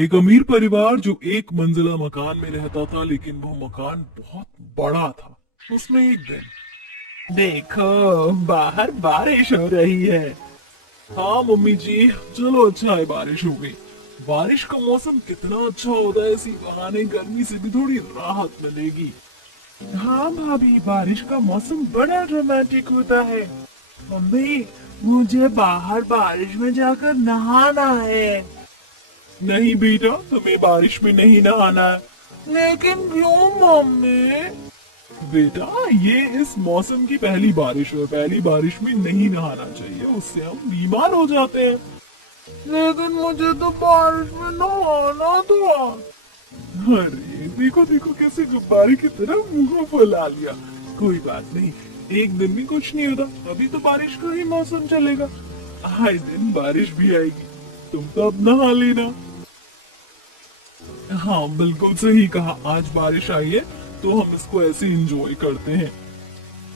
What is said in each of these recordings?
एक अमीर परिवार जो एक मंजिला मकान में रहता था, लेकिन वो मकान बहुत बड़ा था। उसमें एक दिन, देखो, बाहर बारिश हो रही है। हाँ मम्मी जी, चलो अच्छा है बारिश हो गई। बारिश का मौसम कितना अच्छा होता है, इसी बहाने गर्मी से भी थोड़ी राहत मिलेगी। हाँ भाभी, बारिश का मौसम बड़ा रोमांटिक होता है। मम्मी, मुझे बाहर बारिश में जाकर नहाना है। नहीं बेटा, तुम्हें बारिश में नहीं नहाना है। लेकिन क्यों मम्मी? बेटा, ये इस मौसम की पहली बारिश है, पहली बारिश में नहीं नहाना चाहिए, उससे हम बीमार हो जाते हैं। लेकिन मुझे तो बारिश में नहाना था। अरे देखो देखो, कैसे गुब्बारे की तरह मुंह फुला लिया। कोई बात नहीं, एक दिन में कुछ नहीं होता, अभी तो बारिश का ही मौसम चलेगा। आए दिन बारिश भी आएगी, तुम तो अब नहा लेना। हाँ बिल्कुल सही कहा, आज बारिश आई है तो हम इसको ऐसे एंजॉय करते हैं।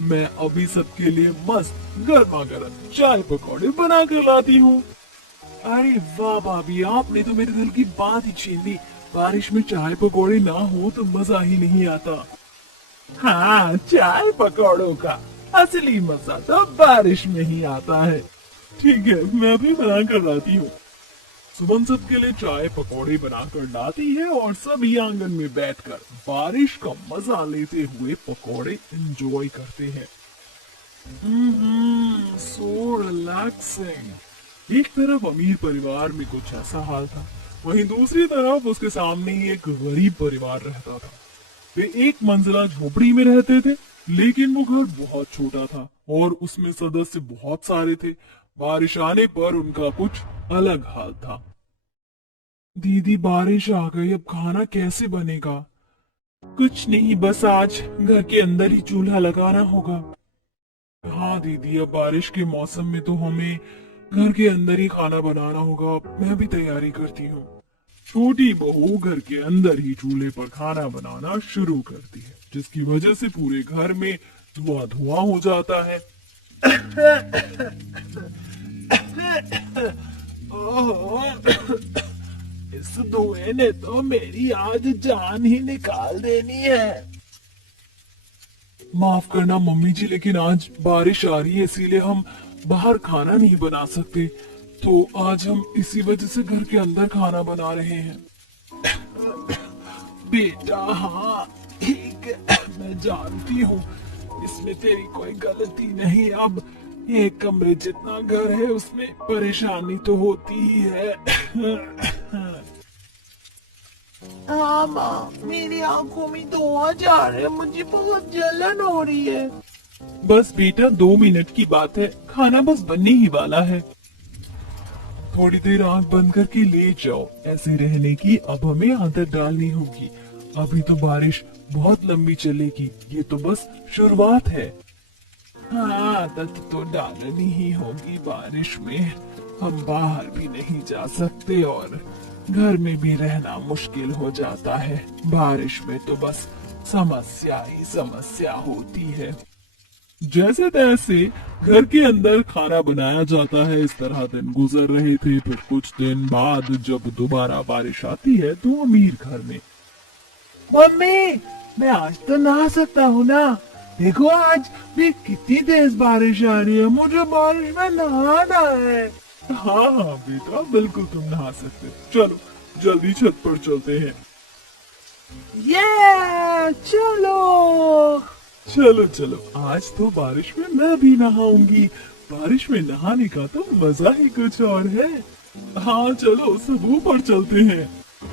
मैं अभी सबके लिए मस्त गर्मा गर्म चाय पकौड़े बना कर लाती हूँ। अरे वाह भाभी, आपने तो मेरे दिल की बात ही छीन ली। बारिश में चाय पकौड़े ना हो तो मजा ही नहीं आता। हाँ, चाय पकौड़ों का असली मजा तो बारिश में ही आता है। ठीक है, मैं भी बना कर लाती हूँ। सुमन सबके लिए चाय पकौड़े बनाकर लाती है और सभी आंगन में बैठकर बारिश का मजा लेते हुए पकौड़े एंजॉय करते हैं। So relaxing. एक तरफ अमीर परिवार में कुछ ऐसा हाल था, वहीं दूसरी तरफ उसके सामने ही एक गरीब परिवार रहता था। वे एक मंजिला झोपड़ी में रहते थे, लेकिन वो घर बहुत छोटा था और उसमें सदस्य बहुत सारे थे। बारिश आने पर उनका कुछ अलग हाल था। दीदी, बारिश आ गई, अब खाना कैसे बनेगा? कुछ नहीं, बस आज घर के अंदर ही चूल्हा लगाना होगा। हाँ दीदी, अब बारिश के मौसम में तो हमें घर के अंदर ही खाना बनाना होगा। मैं भी तैयारी करती हूँ। छोटी बहू घर के अंदर ही चूल्हे पर खाना बनाना शुरू करती है, जिसकी वजह से पूरे घर में धुआं धुआं हो जाता है। इस धुएं ने तो मेरी आज जान ही निकाल देनी है। माफ करना मम्मी जी, लेकिन आज बारिश आ रही है, इसीलिए हम बाहर खाना नहीं बना सकते। तो आज हम इसी वजह से घर के अंदर खाना बना रहे हैं। बेटा हाँ, ठीक है, मैं जानती हूँ, इसमें तेरी कोई गलती नहीं। अब एक कमरे जितना घर है, उसमें परेशानी तो होती ही है। हाँ माँ, मेरी आंखों में धुआं जा रहा है, मुझे बहुत जलन हो रही है। बस बेटा, 2 मिनट की बात है, खाना बस बनने ही वाला है। थोड़ी देर आंख बंद करके लेट जाओ। ऐसे रहने की अब हमें आदत डालनी होगी। अभी तो बारिश बहुत लंबी चलेगी, ये तो बस शुरुआत है। हाँ, आदत तो डालनी ही होगी। बारिश में हम बाहर भी नहीं जा सकते और घर में भी रहना मुश्किल हो जाता है। बारिश में तो बस समस्या ही समस्या होती है। जैसे तैसे घर के अंदर खाना बनाया जाता है। इस तरह दिन गुजर रहे थे। फिर कुछ दिन बाद जब दोबारा बारिश आती है तो अमीर घर में, मम्मी, मैं आज तो नहा सकता हूँ ना? देखो आज भी कितनी तेज बारिश आ रही है, मुझे बारिश में नहाना है। हाँ हाँ बेटा, बिल्कुल तुम नहा सकते हो। चलो जल्दी छत पर चलते हैं। ये चलो चलो चलो, आज तो बारिश में मैं भी नहाऊंगी। बारिश में नहाने का तो मजा ही कुछ और है। हाँ चलो, सब ऊपर चलते हैं।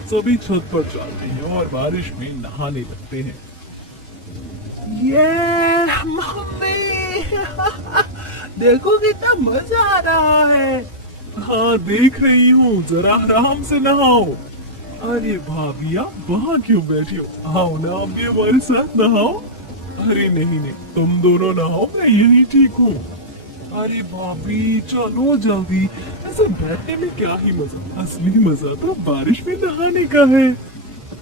सभी छत पर चलते हैं और बारिश में नहाने लगते हैं। ये मम्मी, देखो कितना मजा आ रहा है। हाँ देख रही हूँ, जरा आराम से नहाओ। अरे भाभी, आप वहाँ क्यों बैठी हो? आओ ना, आप भी हमारे साथ नहाओ। अरे नहीं नहीं, तुम दोनों नहाओ, मैं यही ठीक हूँ। अरे भाभी चलो जल्दी, ऐसे बैठने में क्या ही मजा, असली मजा तो बारिश में नहाने का है।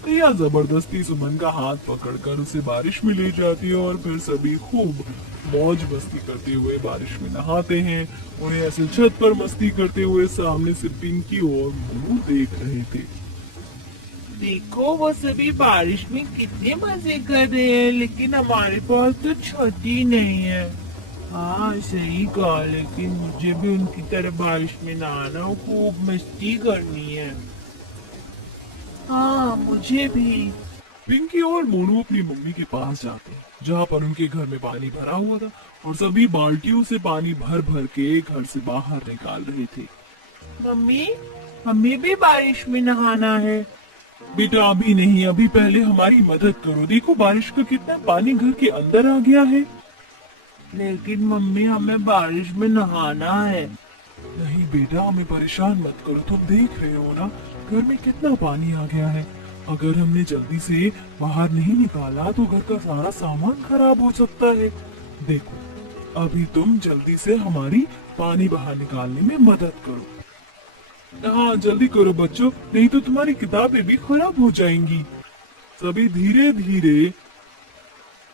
या जबरदस्ती सुमन का हाथ पकड़कर उसे बारिश में ले जाती है और फिर सभी खूब मौज मस्ती करते हुए बारिश में नहाते हैं। उन्हें ऐसे छत पर मस्ती करते हुए सामने से पिंकी और मोनू देख रहे थे। देखो वो सभी बारिश में कितने मजे कर रहे हैं, लेकिन हमारे पास तो छतरी नहीं है। हाँ सही कहा, लेकिन मुझे भी उनकी तरह बारिश में नहाना और खूब मस्ती करनी है। हाँ मुझे भी। पिंकी और मोनू अपनी मम्मी के पास जाते हैं, जहाँ पर उनके घर में पानी भरा हुआ था और सभी बाल्टियों से पानी भर भर के घर से बाहर निकाल रहे थे। मम्मी, हमें भी बारिश में नहाना है। बेटा अभी नहीं, अभी पहले हमारी मदद करो। देखो बारिश का कितना पानी घर के अंदर आ गया है। लेकिन मम्मी हमें बारिश में नहाना है। नहीं बेटा, हमें परेशान मत करो। तुम देख रहे हो ना घर में कितना पानी आ गया है। अगर हमने जल्दी से बाहर नहीं निकाला तो घर का सारा सामान खराब हो सकता है। देखो अभी तुम जल्दी से हमारी पानी बाहर निकालने में मदद करो। हाँ जल्दी करो बच्चों, नहीं तो तुम्हारी किताबें भी खराब हो जाएंगी। सभी धीरे धीरे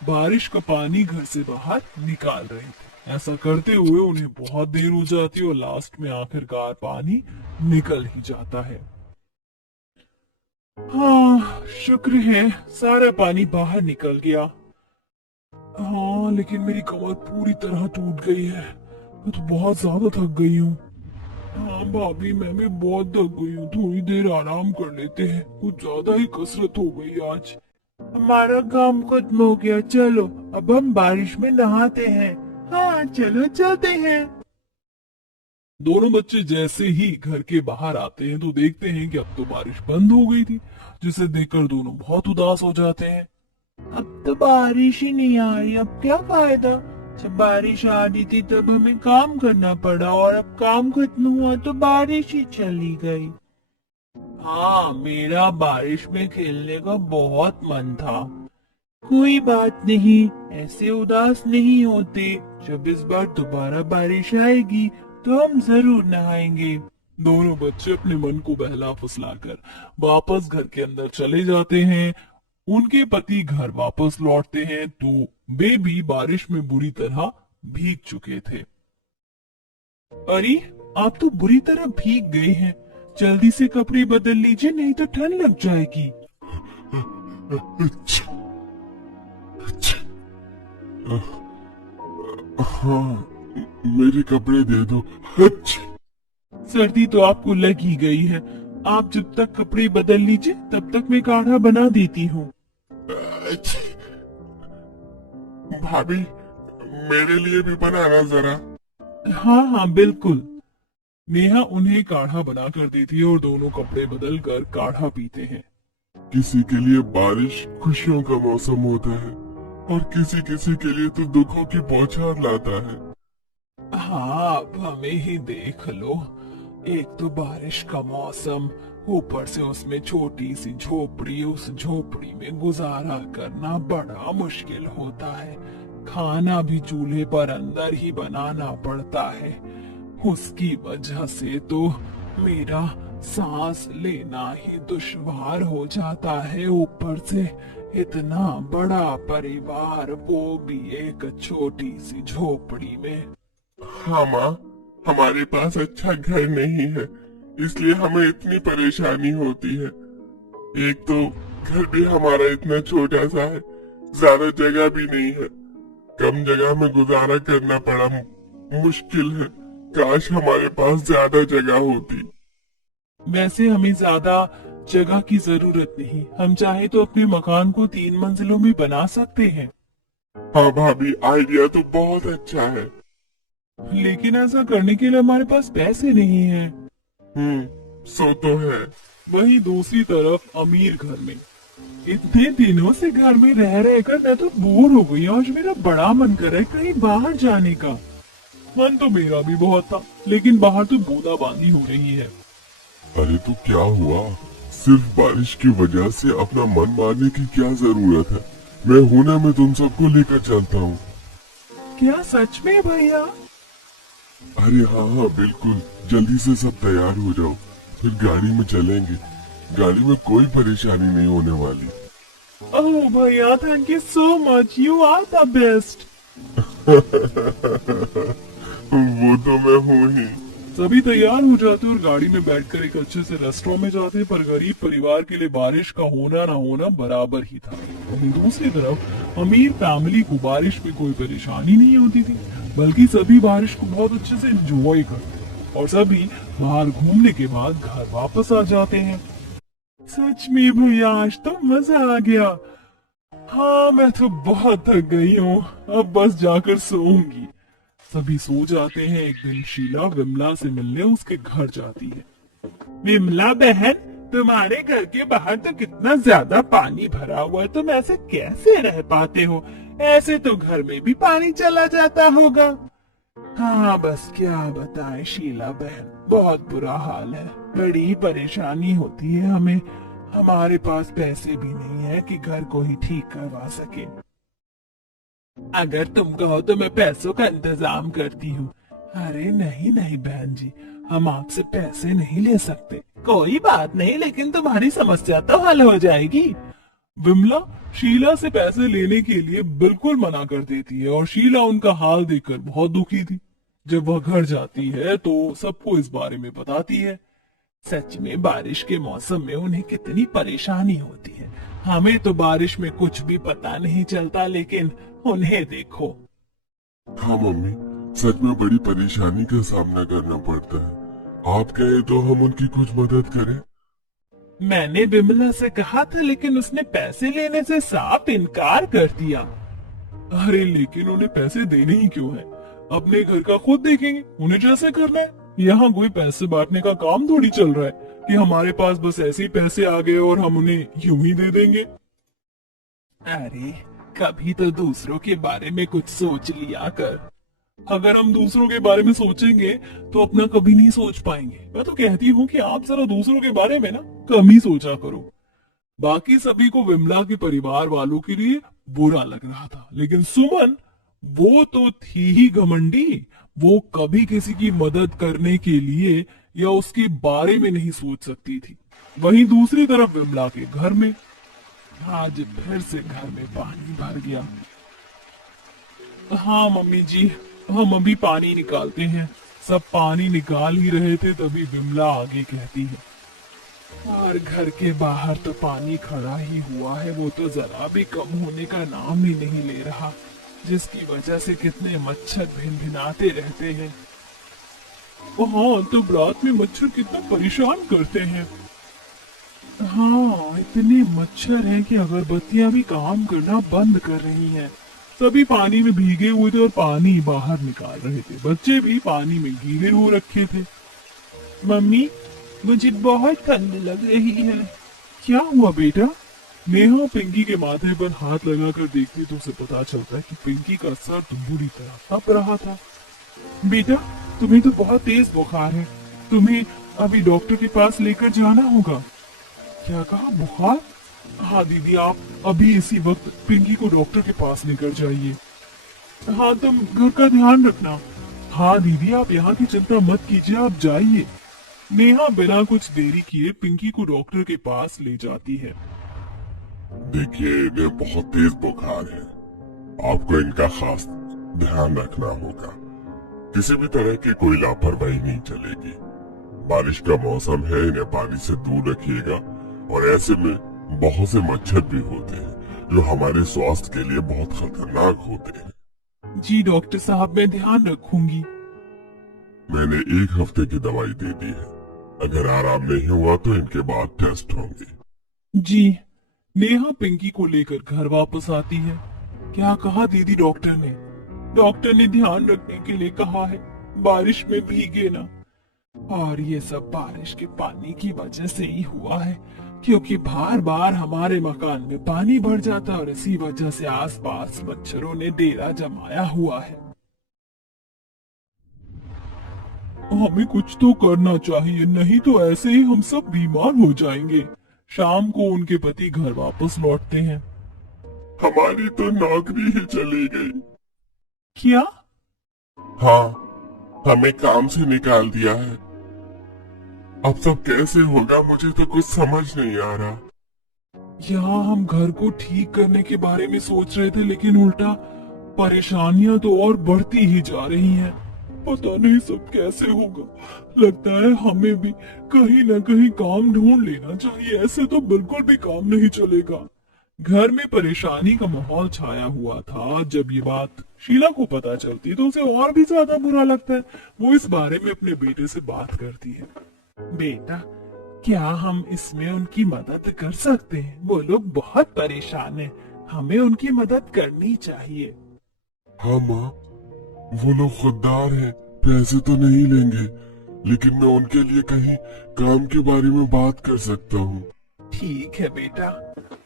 बारिश का पानी घर से बाहर निकाल रहे थे। ऐसा करते हुए उन्हें बहुत देर हो जाती और लास्ट में आखिरकार पानी निकल ही जाता है। हाँ शुक्र है सारा पानी बाहर निकल गया। हाँ लेकिन मेरी कमर पूरी तरह टूट गई है। मैं तो बहुत ज्यादा थक गई हूँ। हाँ भाभी मैं भी बहुत थक गई हूँ, थोड़ी देर आराम कर लेते हैं। कुछ ज्यादा ही कसरत हो गई आज। हमारा काम खत्म हो गया, चलो अब हम बारिश में नहाते हैं। हाँ चलो चलते हैं। दोनों बच्चे जैसे ही घर के बाहर आते हैं तो देखते हैं कि अब तो बारिश बंद हो गई थी, जिसे देखकर दोनों बहुत उदास हो जाते हैं। अब तो बारिश ही नहीं आ रही, अब क्या फायदा। जब बारिश आ रही थी तब हमें काम करना पड़ा और अब काम खत्म हुआ तो बारिश ही चली गई। हाँ मेरा बारिश में खेलने का बहुत मन था। कोई बात नहीं, ऐसे उदास नहीं होते। जब इस बार दोबारा बारिश आएगी तो हम जरूर नहाएंगे। दोनों बच्चे अपने मन को बहला फुसलाकर वापस घर के अंदर चले जाते हैं। उनके पति घर वापस लौटते हैं तो वे भी बारिश में बुरी तरह भीग चुके थे। अरे आप तो बुरी तरह भीग गए हैं, जल्दी से कपड़े बदल लीजिए नहीं तो ठंड लग जाएगी। हाँ मेरे कपड़े दे दो। सर्दी तो आपको लग ही गई है, आप जब तक कपड़े बदल लीजिए तब तक मैं काढ़ा बना देती हूँ। भाभी मेरे लिए भी बनाना जरा। हाँ हाँ बिल्कुल। नेहा उन्हें काढ़ा बना कर देती है और दोनों कपड़े बदल कर काढ़ा पीते हैं। किसी के लिए बारिश खुशियों का मौसम होता है और किसी किसी के लिए तो दुखों की बौछार लाता है। हाँ अब हमें ही देख लो, एक तो बारिश का मौसम, ऊपर से उसमें छोटी सी झोपड़ी, उस झोपड़ी में गुजारा करना बड़ा मुश्किल होता है। खाना भी चूल्हे पर अंदर ही बनाना पड़ता है। उसकी वजह से तो मेरा सांस लेना ही दुश्वार हो जाता है। ऊपर से इतना बड़ा परिवार, वो भी एक छोटी सी झोपड़ी में। हाँ माँ, हमारे पास अच्छा घर नहीं है, इसलिए हमें इतनी परेशानी होती है। एक तो घर भी हमारा इतना छोटा सा है, ज्यादा जगह भी नहीं है। कम जगह में गुजारा करना बड़ा मुश्किल है। काश हमारे पास ज्यादा जगह होती। वैसे हमें ज्यादा जगह की जरूरत नहीं, हम चाहे तो अपने मकान को 3 मंजिलों में बना सकते हैं। हाँ भाभी, आइडिया तो बहुत अच्छा है, लेकिन ऐसा करने के लिए हमारे पास पैसे नहीं हैं। सो तो है। वहीं दूसरी तरफ अमीर घर में, इतने दिनों से घर में रह रहकर मैं तो बोर हो गई। आज मेरा बड़ा मन कर रहा है कहीं बाहर जाने का। मन तो मेरा भी बहुत था, लेकिन बाहर तो बूंदाबांदी हो रही है। अरे तो क्या हुआ, सिर्फ बारिश की वजह से अपना मन मारने की क्या जरूरत है। मैं हूं ना, मैं तुम सबको लेकर चलता हूँ। क्या सच में भैया? अरे हाँ हाँ बिल्कुल, जल्दी से सब तैयार हो जाओ, फिर गाड़ी में चलेंगे। गाड़ी में कोई परेशानी नहीं होने वाली। ओह भैया, thank you so much, you are the best. वो तो मैं हूँ ही। सभी तैयार हो जाते और गाड़ी में बैठकर एक अच्छे से रेस्टोरेंट में जाते, पर गरीब परिवार के लिए बारिश का होना ना होना बराबर ही था। वहीं दूसरी तरफ अमीर फैमिली को बारिश में कोई परेशानी नहीं होती थी, बल्कि सभी बारिश को बहुत अच्छे से एंजॉय करते और सभी बाहर घूमने के बाद घर वापस आ जाते हैं। सच में भैया आज तो मजा आ गया। हाँ मैं तो बहुत थक गई हूँ, अब बस जाकर सोऊंगी। सभी सो जाते हैं। एक दिन शीला विमला से मिलने उसके घर जाती है। विमला बहन, तुम्हारे घर के बाहर तो कितना ज्यादा पानी भरा हुआ है, तुम ऐसे कैसे रह पाते हो? ऐसे तो घर में भी पानी चला जाता होगा। हाँ बस क्या बताएं शीला बहन, बहुत बुरा हाल है, बड़ी परेशानी होती है हमें। हमारे पास पैसे भी नहीं है कि घर को ही ठीक करवा सके। अगर तुम कहो तो मैं पैसों का इंतजाम करती हूँ। अरे नहीं नहीं बहन जी, हम आपसे पैसे नहीं ले सकते। कोई बात नहीं, लेकिन तुम्हारी समस्या तो हल हो जाएगी। विमला शीला से पैसे लेने के लिए बिल्कुल मना कर देती है और शीला उनका हाल देखकर बहुत दुखी थी। जब वह घर जाती है तो सबको इस बारे में बताती है। सच में बारिश के मौसम में उन्हें कितनी परेशानी होती है। हमें तो बारिश में कुछ भी पता नहीं चलता, लेकिन उन्हें देखो। हाँ मम्मी, सच में बड़ी परेशानी का सामना करना पड़ता है। आप कहे तो हम उनकी कुछ मदद करें। मैंने विमला से कहा था, लेकिन उसने पैसे लेने से साफ इनकार कर दिया। अरे लेकिन उन्हें पैसे देने ही क्यों है? अपने घर का खुद देखेंगे, उन्हें जैसे करना है। यहाँ कोई पैसे बांटने का काम थोड़ी चल रहा है कि हमारे पास बस ऐसे ही पैसे आ गए और हम उन्हें यूं ही दे देंगे। अरे कभी तो दूसरों के बारे में कुछ सोच लिया कर। अगर हम दूसरों के बारे में सोचेंगे तो अपना कभी नहीं सोच पाएंगे। मैं तो कहती हूँ कि आप जरा दूसरों के बारे में ना कम ही सोचा करो। बाकी सभी को विमला के परिवार वालों के लिए बुरा लग रहा था, लेकिन सुमन वो तो थी ही घमंडी। वो कभी किसी की मदद करने के लिए या उसके बारे में नहीं सोच सकती थी। वहीं दूसरी तरफ विमला के घर में आज फिर से घर में पानी भर गया। हाँ मम्मी जी, हम अभी पानी निकालते हैं। सब पानी निकाल ही रहे थे तभी विमला आगे कहती है, और घर के बाहर तो पानी खड़ा ही हुआ है, वो तो जरा भी कम होने का नाम ही नहीं ले रहा, जिसकी वजह से कितने मच्छर भिनभिनाते रहते हैं। हाँ तो रात में मच्छर कितना परेशान करते हैं। हाँ इतने मच्छर हैं कि अगरबत्तियां भी काम करना बंद कर रही हैं। सभी पानी में भीगे हुए थे और पानी बाहर निकाल रहे थे। बच्चे भी पानी में गीले हो रखे थे। मम्मी मुझे बहुत ठंड लग रही है। क्या हुआ बेटा? नेहा पिंकी के माथे पर हाथ लगाकर देखती तो उसे पता चलता है कि पिंकी का सर तो बुरी तरह कांप रहा था। बेटा तुम्हें तो बहुत तेज बुखार है, तुम्हें अभी डॉक्टर के पास लेकर जाना होगा। क्या कहा? बुखार? हाँ दीदी, आप अभी इसी वक्त पिंकी को डॉक्टर के पास लेकर जाइए। हाँ तुम घर का ध्यान रखना। हाँ दीदी, आप यहाँ की चिंता मत कीजिए, आप जाइए। नेहा बिना कुछ देरी किए पिंकी को डॉक्टर के पास ले जाती है। देखिए इन्हें बहुत तेज बुखार है, आपको इनका खास ध्यान रखना होगा। किसी भी तरह की कोई लापरवाही नहीं चलेगी। बारिश का मौसम है, इन्हें पानी से दूर रखिएगा। और ऐसे में बहुत से मच्छर भी होते हैं जो हमारे स्वास्थ्य के लिए बहुत खतरनाक होते हैं। जी डॉक्टर साहब, मैं ध्यान रखूंगी। मैंने 1 हफ्ते की दवाई दे दी है, अगर आराम नहीं हुआ तो इनके बाद टेस्ट होंगे। जी। नेहा पिंकी को लेकर घर वापस आती है। क्या कहा दीदी डॉक्टर ने? डॉक्टर ने ध्यान रखने के लिए कहा है, बारिश में भीगे ना। और ये सब बारिश के पानी की वजह से ही हुआ है, क्योंकि बार बार हमारे मकान में पानी भर जाता है और इसी वजह से आसपास मच्छरों ने डेरा जमाया हुआ है। हमें कुछ तो करना चाहिए, नहीं तो ऐसे ही हम सब बीमार हो जाएंगे। शाम को उनके पति घर वापस लौटते हैं। हमारी तो नौकरी ही चली गई। क्या? हाँ, हमें काम से निकाल दिया है। अब सब कैसे होगा, मुझे तो कुछ समझ नहीं आ रहा। यहाँ हम घर को ठीक करने के बारे में सोच रहे थे, लेकिन उल्टा परेशानियां तो और बढ़ती ही जा रही हैं। पता नहीं सब कैसे होगा। लगता है हमें भी कहीं न कहीं काम ढूंढ लेना चाहिए, ऐसे तो बिल्कुल भी काम नहीं चलेगा। घर में परेशानी का माहौल छाया हुआ था। जब ये बात शीला को पता चलती तो उसे और भी ज्यादा बुरा लगता है। वो इस बारे में अपने बेटे से बात करती है। बेटा, क्या हम इसमें उनकी मदद कर सकते हैं? वो लोग बहुत परेशान हैं, हमें उनकी मदद करनी चाहिए। हाँ माँ, वो लोग खुददार हैं, पैसे तो नहीं लेंगे, लेकिन मैं उनके लिए कहीं काम के बारे में बात कर सकता हूँ। ठीक है बेटा।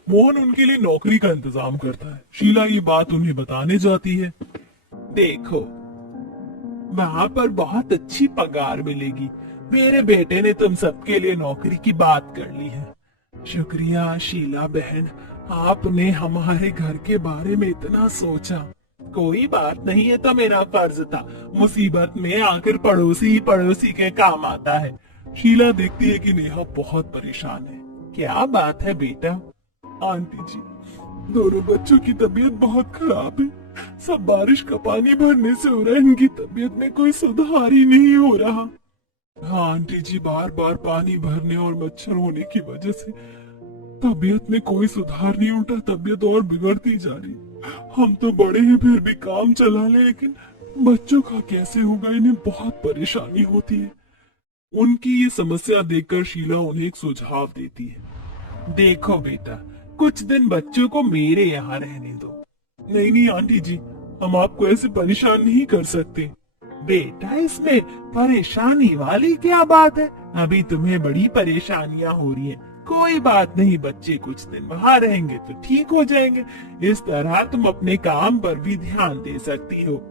मोहन उनके लिए नौकरी का इंतजाम करता है। शीला ये बात उन्हें बताने जाती है। देखो, वहाँ पर बहुत अच्छी पगार मिलेगी। मेरे बेटे ने तुम सबके लिए नौकरी की बात कर ली है। शुक्रिया शीला बहन, आपने हमारे घर के बारे में इतना सोचा। कोई बात नहीं है, तो मेरा फर्ज था। मुसीबत में आकर पड़ोसी पड़ोसी के काम आता है। शीला देखती है कि नेहा बहुत परेशान है। क्या बात है बेटा? आंटी जी, दोनों बच्चों की तबीयत बहुत खराब है। सब बारिश का पानी भरने से हो रहा है, इनकी तबीयत में कोई सुधार ही नहीं हो रहा। हाँ आंटी जी, बार बार पानी भरने और मच्छर होने की वजह से तबीयत में कोई सुधार नहीं, उल्टा तबीयत और बिगड़ती जा रही। हम तो बड़े हैं फिर भी काम चला ले, लेकिन बच्चों का कैसे होगा? इन्हें बहुत परेशानी होती है। उनकी ये समस्या देखकर शीला उन्हें एक सुझाव देती है। देखो बेटा, कुछ दिन बच्चों को मेरे यहाँ रहने दो। नहीं नहीं आंटी जी, हम आपको ऐसे परेशान नहीं कर सकते। बेटा, इसमें परेशानी वाली क्या बात है? अभी तुम्हें बड़ी परेशानियां हो रही हैं। कोई बात नहीं, बच्चे कुछ दिन वहाँ रहेंगे तो ठीक हो जाएंगे। इस तरह तुम अपने काम पर भी ध्यान दे सकती हो।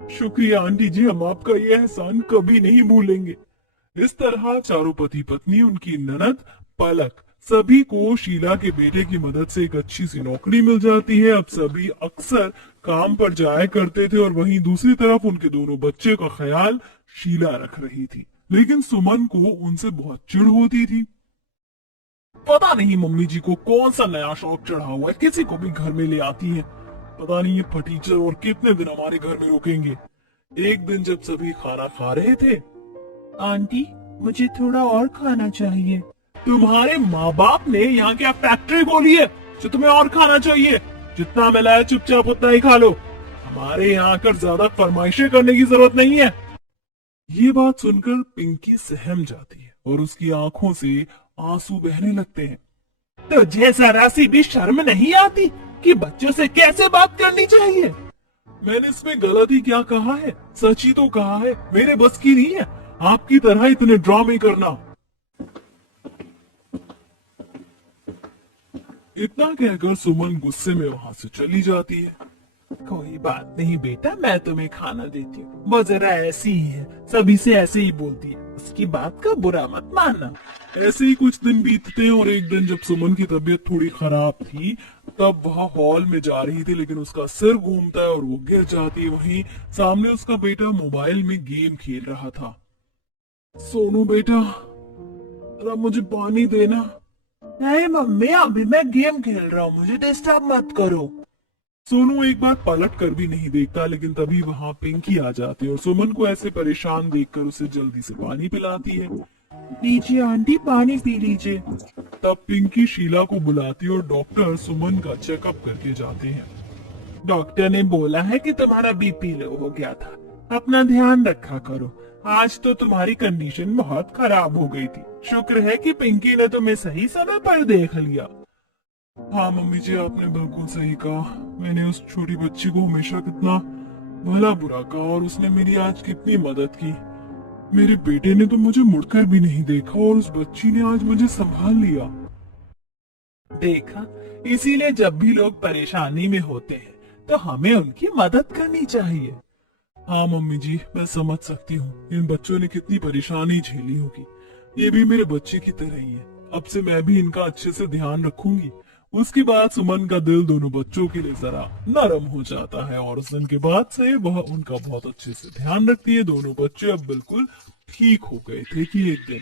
शुक्रिया आंटी जी, हम आपका ये एहसान कभी नहीं भूलेंगे। इस तरह चारों पति पत्नी, उनकी ननद, पलक, सभी को शीला के बेटे की मदद से एक अच्छी सी नौकरी मिल जाती है। अब सभी अक्सर काम पर जाया करते थे और वहीं दूसरी तरफ उनके दोनों बच्चे का ख्याल शीला रख रही थी। लेकिन सुमन को उनसे बहुत चिढ़ होती थी। पता नहीं मम्मी जी को कौन सा नया शौक चढ़ा हुआ है, किसी को भी घर में ले आती है। पता नहीं ये फटीचर और कितने दिन हमारे घर में रुकेंगे। एक दिन जब सभी खाना खा रहे थे, आंटी मुझे थोड़ा और खाना चाहिए। तुम्हारे माँ बाप ने यहाँ क्या फैक्ट्री खोली है जो तुम्हें और खाना चाहिए? जितना मिला है चुपचाप उतना ही खा लो। हमारे यहाँ आकर ज्यादा फरमाइशें करने की जरूरत नहीं है। ये बात सुनकर पिंकी सहम जाती है और उसकी आंखों से आंसू बहने लगते हैं। तुझे जरा सी भी शर्म नहीं आती कि बच्चों से कैसे बात करनी चाहिए? मैंने इसमें गलत ही क्या कहा है? सच ही तो कहा है। मेरे बस की नहीं है आपकी तरह इतने ड्रामे करना। इतना कहकर सुमन गुस्से में वहाँ से चली जाती है। कोई बात नहीं बेटा, मैं तुम्हें खाना देती हूँ। वो जरा ऐसी ही है, सभी से ऐसे ही बोलती है, उसकी बात का बुरा मत मानना। ऐसे ही कुछ दिन बीतते हैं और एक दिन जब सुमन की तबीयत थोड़ी खराब थी, तब वह हॉल में जा रही थी, लेकिन उसका सिर घूमता है और वो गिर जाती है। वहीं सामने उसका बेटा मोबाइल में गेम खेल रहा था। सोनू बेटा, जरा मुझे पानी देना। नहीं मम्मी, अभी मैं गेम खेल रहा हूँ, मुझे डिस्टर्ब मत करो। सोनू एक बार पलट कर भी नहीं देखता, लेकिन तभी वहाँ पिंकी आ जाती है और सुमन को ऐसे परेशान देखकर उसे जल्दी से पानी पिलाती है। लीजिए आंटी, पानी पी लीजिए। तब पिंकी शीला को बुलाती है और डॉक्टर सुमन का चेकअप करके जाते हैं। डॉक्टर ने बोला है कि तुम्हारा बीपी लो हो गया था, अपना ध्यान रखा करो। आज तो तुम्हारी कंडीशन बहुत खराब हो गई थी। शुक्र है कि पिंकी ने तुम्हें सही समय पर देख लिया। हाँ मम्मी जी, आपने बिल्कुल सही कहा। मैंने उस छोटी बच्ची को हमेशा कितना भला बुरा कहा और उसने मेरी आज कितनी मदद की। मेरे बेटे ने तो मुझे मुड़कर भी नहीं देखा और उस बच्ची ने आज मुझे संभाल लिया। देखा, इसीलिए जब भी लोग परेशानी में होते हैं तो हमें उनकी मदद करनी चाहिए। हाँ मम्मी जी, मैं समझ सकती हूँ इन बच्चों ने कितनी परेशानी झेली होगी। ये भी मेरे बच्चे की तरह ही है। अब से मैं भी इनका अच्छे से ध्यान रखूंगी। उसके बाद सुमन का दिल दोनों बच्चों के लिए जरा नरम हो जाता है और उस दिन के बाद से वह उनका बहुत अच्छे से ध्यान रखती है। दोनों बच्चे अब बिल्कुल ठीक हो गए थे कि एक दिन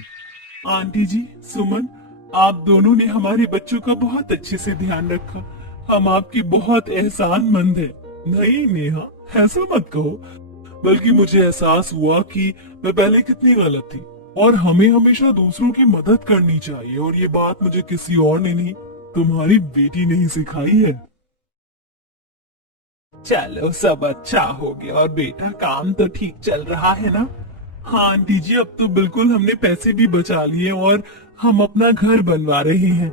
आंटी जी, सुमन, आप दोनों ने हमारे बच्चों का बहुत अच्छे से ध्यान रखा। हम आपकी बहुत एहसानमंद है। नहीं नेहा, ऐसा मत कहो। बल्कि मुझे एहसास हुआ कि मैं पहले कितनी गलत थी और हमें हमेशा दूसरों की मदद करनी चाहिए। और ये बात मुझे किसी और ने नहीं, तुम्हारी बेटी ने ही सिखाई है। चलो सब अच्छा हो गया। और बेटा काम तो ठीक चल रहा है ना? हाँ आंटी जी, अब तो बिल्कुल हमने पैसे भी बचा लिए और हम अपना घर बनवा रहे हैं।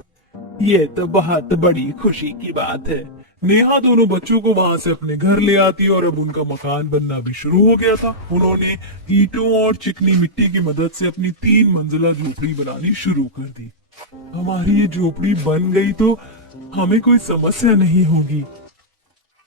ये तो बहुत बड़ी खुशी की बात है। नेहा दोनों बच्चों को वहाँ से अपने घर ले आती और अब उनका मकान बनना भी शुरू हो गया था। उन्होंने ईंटों और चिकनी मिट्टी की मदद से अपनी 3 मंजिला झोपड़ी बनानी शुरू कर दी। हमारी ये झोपड़ी बन गई तो हमें कोई समस्या नहीं होगी।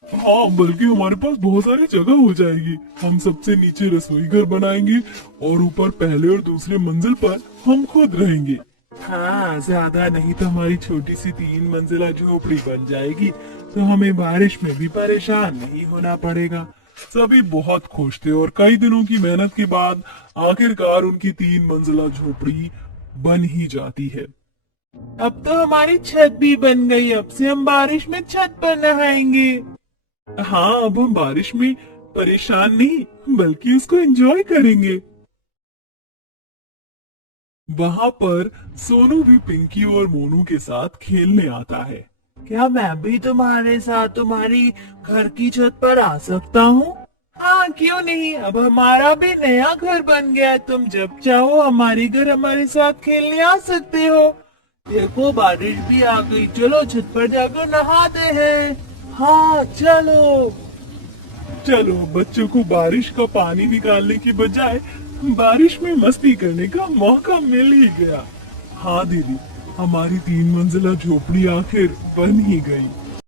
हाँ, बल्कि हमारे पास बहुत सारी जगह हो जाएगी। हम सबसे नीचे रसोई घर बनाएंगे और ऊपर पहले और दूसरे मंजिल पर हम खुद रहेंगे। हाँ, ज्यादा नहीं तो हमारी छोटी सी 3 मंजिला झोपड़ी बन जाएगी, तो हमें बारिश में भी परेशान नहीं होना पड़ेगा। सभी बहुत खुश थे और कई दिनों की मेहनत के बाद आखिरकार उनकी 3 मंजिला झोपड़ी बन ही जाती है। अब तो हमारी छत भी बन गई। अब से हम बारिश में छत पर नहाएंगे। हाँ, अब हम बारिश में परेशान नहीं बल्कि उसको एंजॉय करेंगे। वहाँ पर सोनू भी पिंकी और मोनू के साथ खेलने आता है। क्या मैं भी तुम्हारे साथ तुम्हारी घर की छत पर आ सकता हूँ? हाँ, क्यों नहीं। अब हमारा भी नया घर बन गया है। तुम जब चाहो हमारे घर हमारे साथ खेलने आ सकते हो। देखो बारिश भी आ गई, चलो छत पर जाकर नहाते हैं। हाँ चलो। चलो, बच्चों को बारिश का पानी निकालने की बजाय बारिश में मस्ती करने का मौका मिल ही गया। हाँ दीदी, हमारी 3 मंजिला झोपड़ी आखिर बन ही गई।